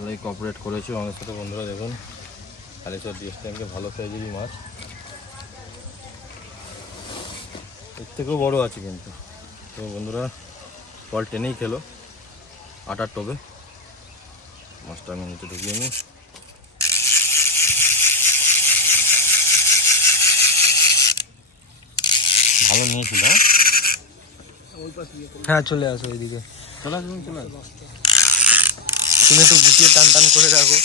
ভালোই কপারেট করেছে আমাদের সাথে বন্ধুরা দেখুন। কালেশ্বর ডিএস ট্যাঙ্কে ভালো সাইজেরই মাছ। এর থেকেও বড়ো আছে কিন্তু। তো বন্ধুরা বল টেনেই খেলো। আটার টবে মাছটা আমি নিচে ঢুকিয়ে নিই। ভালো নিয়েছিল হ্যাঁ? হ্যাঁ চলে আসো ওইদিকে চলে আসুন চলে আসুন। তুমি একটু গুটিয়ে টান টান করে রাখো।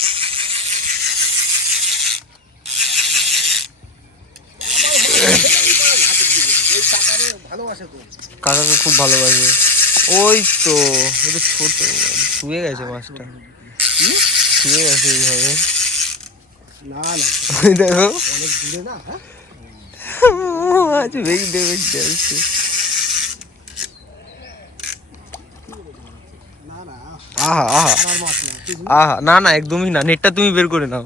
কাকাকে খুব ভালোবাসে। ওই তো এটা ছোট শুয়ে গেছে মাছটা। শুয়ে গেছে এইভাবে। না না। দেখো। অনেক দূরে না হ্যাঁ? আজ দেখতে দেখতে আসছে না না আহা আহা। আহা, না না, একদমই না। নেটটা তুমি বের করে নাও।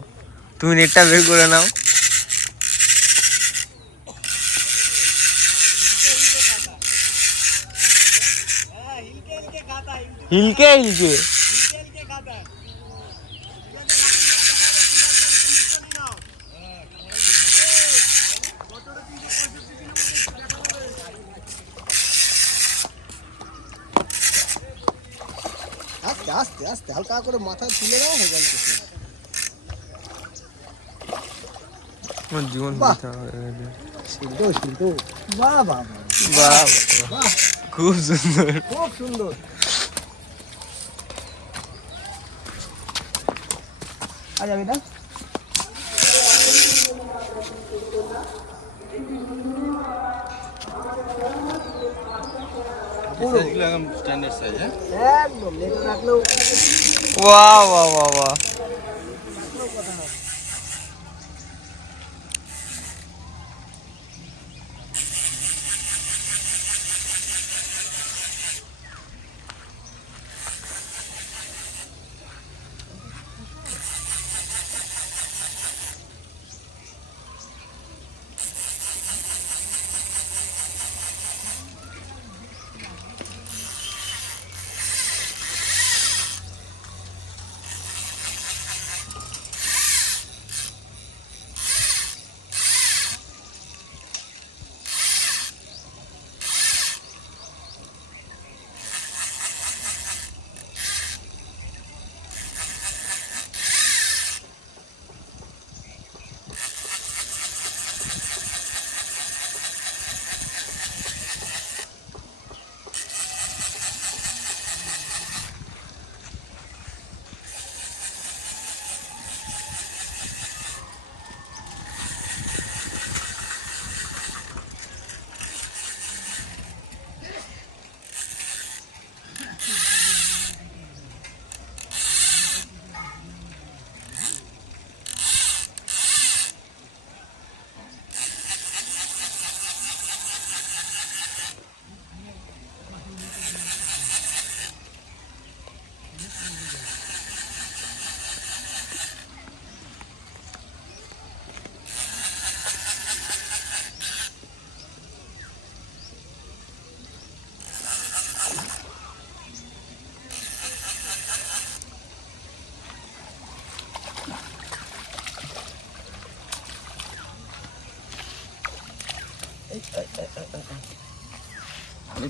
তুমি নেটটা বের করে নাও। হিলকে হিলকে। আস্তে হালকা করে মাথা তুলে দাও হয়ে গেল আমার জীবন। সিদ্ধ সিদ্ধ বাহ বাহ, বাহ। খুব সুন্দর। খুব সুন্দর। আ যাবে না সাইজগুলো একদম স্ট্যান্ডার্ড সাইজ হ্যাঁ একদম নেটে রাখলেও বাহ বাহ বাহ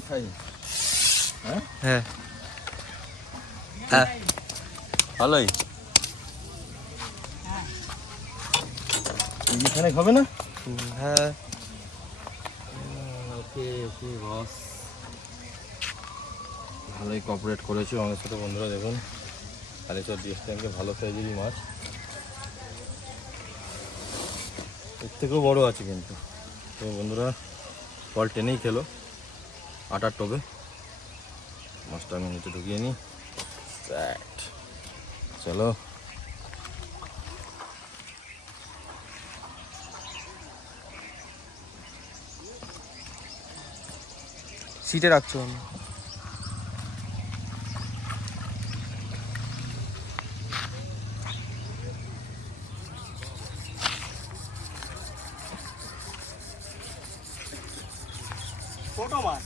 হ্যাঁ? হ্যাঁ। ভালোই। এখানে হবে না? হ্যাঁ। ওকে ওকে বস ভালোই কপারেট করেছে আমাদের সাথে বন্ধুরা দেখুন। কালেশ্বর ডিএস ট্যাঙ্কে ভালো সাইজেরই মাছ। এর থেকেও বড় আছে কিন্তু। তো বন্ধুরা বল টেনেই খেলো। আটার টবে। মাছটা আমি নিচে ঢুকিয়ে নিই. চলো। সিটে রাখছো আমি। ছোট মাছ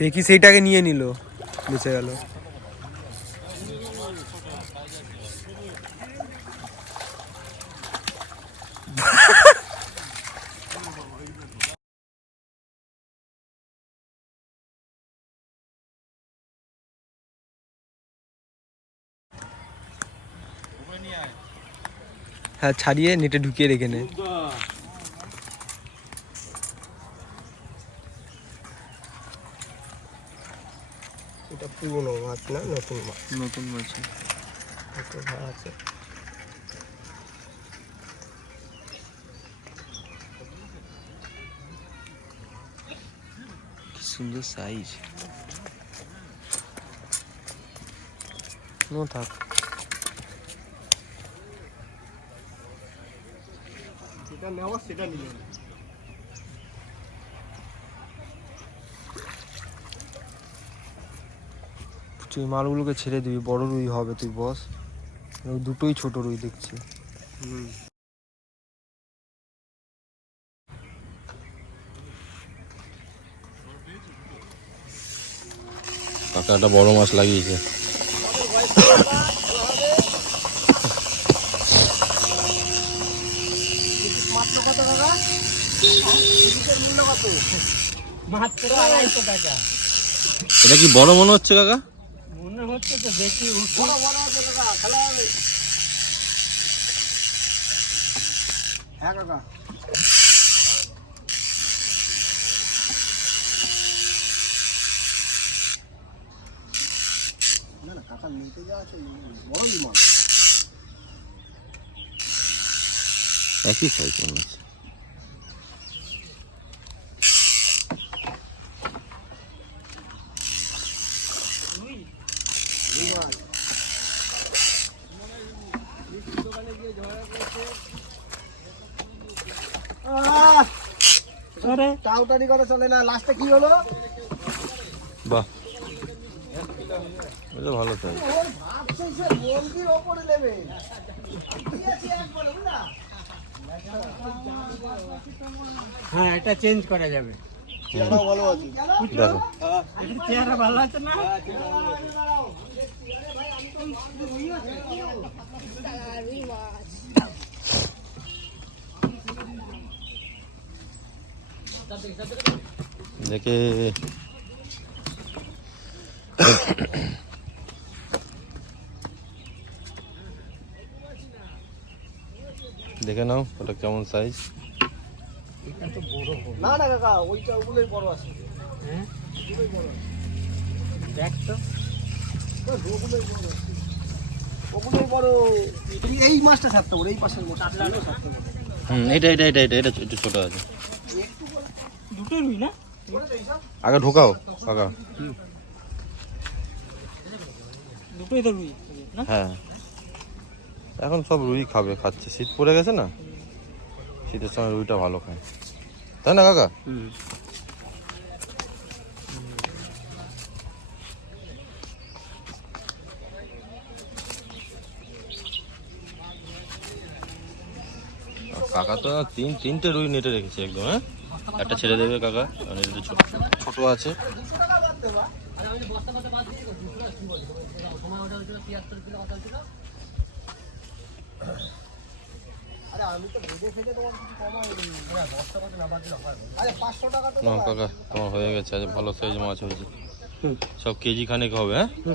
দেখি সেইটাকে নিয়ে নিল বেঁচে গেল। হ্যাঁ ছাড়িয়ে নেটে ঢুকিয়ে রেখে নে। এটা পুরনো মাছ না নতুন মাছ? নতুন মাছ। কত ভাড়া আছে। সুন্দর সাইজ নো থাক। যেটা নেওয়া সেটা নিয়ে তুই মালগুলোকে ছেড়ে দিবি বড় রুই হবে তুই বস। দুটোই ছোট রুই দেখছি। কাকা একটা বড় মাছ লাগিয়েছে। এটা কি বড় মনে হচ্ছে কাকা? হচ্ছে তো বেশি বড় বড় হচ্ছে কাকা খেলা হবে। হ্যাঁ কাকা না না কাকা নিতে যাওয়া আছে বড় বিমান। একই সাইজ হচ্ছে করে চলে না লাস্টে কি হলো? বাহ। এটা ভালো সাইজ ওর ভাবছে সে মন্দির ওপরে নেবে। হ্যাঁ এটা চেঞ্জ করা যাবে। চেহারাও ভালো আছে। চেহারা ভালো আছে না? দেখে দেখে নাও ওটা কেমন সাইজ না না কাকা ওইটা ওগুলোই বড় আছে। হ্যাঁ? দেখ তো। ওগুলোই বড় আছে। ওগুলোই বড় এই- এই মাছটা ছাড়তে পারে এই পাশের ছাড়তে পারে। হুম এটা এটা এটা এটা এটা ছোট আছে। না? আগে ঢোকাও কাকা দুটোই তো রুই না? হ্যাঁ। এখন সব রুই খাবে খাচ্ছে। শীত পড়ে গেছে না? শীতের সময় রুইটা ভালো খায়। তাই না কাকা? কাকা তো তিন তিনটে রুই নেটে রেখেছে একদম হ্যাঁ? একটা ছেড়ে দেবে কাকা ছোট। ছোট আছে। কাকা তোমার হয়ে গেছে আজ ভালো সাইজ মাছ হয়েছে। সব কেজি খানেক হবে হ্যাঁ? না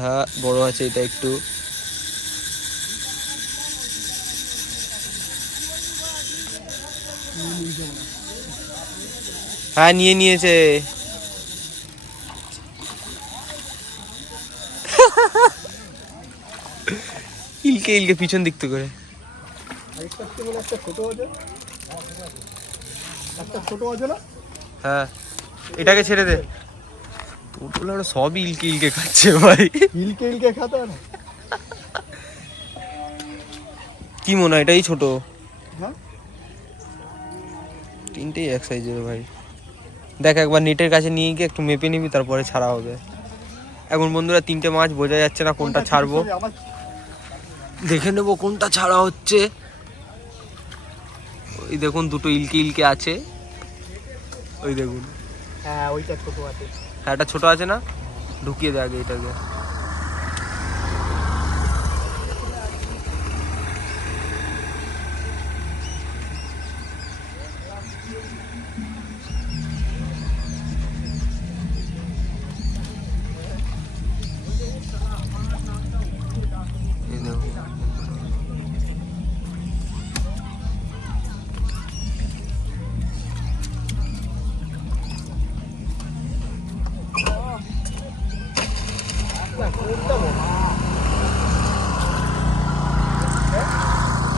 হ্যাঁ বড় আছে এটা একটু। হ্যাঁ নিয়ে নিয়েছে। ইলকে ইলকে, পিছন দিক করে। হ্যাঁ এটাকে ছেড়ে দে। টোটোলা ওরা সবই ইলকে ইলকে খাচ্ছে ভাই। হিলকে হিলকে খাতে না কি মনে হয় এটাই ছোট? হ্যাঁ? তিনটেই এক সাইজের ভাই। দেখ একবার নেটের কাছে নিয়ে গিয়ে একটু মেপে নিবি তারপরে ছাড়া হবে। এখন বন্ধুরা তিনটে মাছ বোঝা যাচ্ছে না কোনটা ছাড়বো। দেখে নেব কোনটা ছাড়া হচ্ছে। ওই দেখুন দুটো ইলকে ইলকে আছে। ওই দেখুন। হ্যাঁ ওইটা ছোট আছে। হ্যাঁ এটা ছোট আছে না? ঢুকিয়ে দে আগে এটাকে।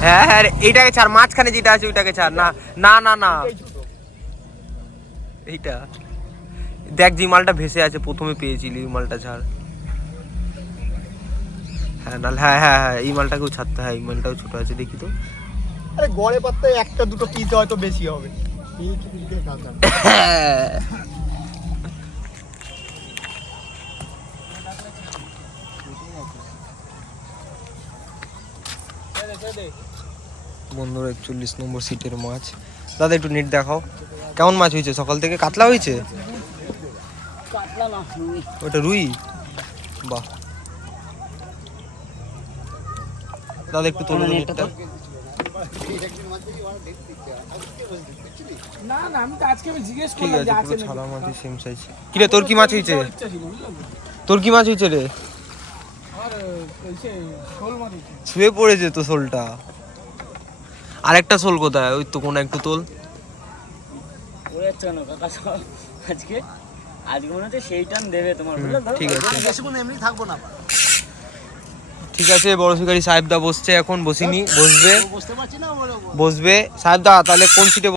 হ্যাঁ হ্যাঁ এইটাকে ছাড় মাঝখানে যেটা আছে ওইটাকে ছাড়। না না না না। এইটা। দেখ যে মালটা ভেসে আছে প্রথমে পেয়েছিলি ওই মালটা ছাড়। হ্যাঁ না হ্যাঁ হ্যাঁ হ্যাঁ এই মালটাকেও ছাড়তে হয় এই মালটাও ছোট আছে দেখি তো। আরে গড়ে পাত্তায় একটা দুটো পিস হয়তো বেশি হবে। হিলকে হিলকে বন্ধুরা একচল্লিশ নম্বর সিটের মাছ। দাদা একটু নেট দেখাও। কেমন মাছ হয়েছে? সকাল থেকে কাতলা হয়েছে? ওটা রুই? বাহ। দাদা একটু তোলো নেটটা ঠিক আছে পুরো সেম সাইজ কিরে তোর কি মাছ হয়েছে? তোর কি মাছ হয়েছে রে? পড়েছে তো শোলটা। আরেকটা সোল কোথায়? ওই তো কোনো একটু তোল। আজকে আজকে মনে হচ্ছে সেই টান দেবে তোমার বুঝলে ঠিক আছে। বেশিক্ষণ এমনি থাকব না। ঠিক আছে বড় শিকারি সাহেবদা বসছে এখন বসিনি বসবে। বুঝতে পারছি না বসবে। সাহেবদা তাহলে কোন সিটে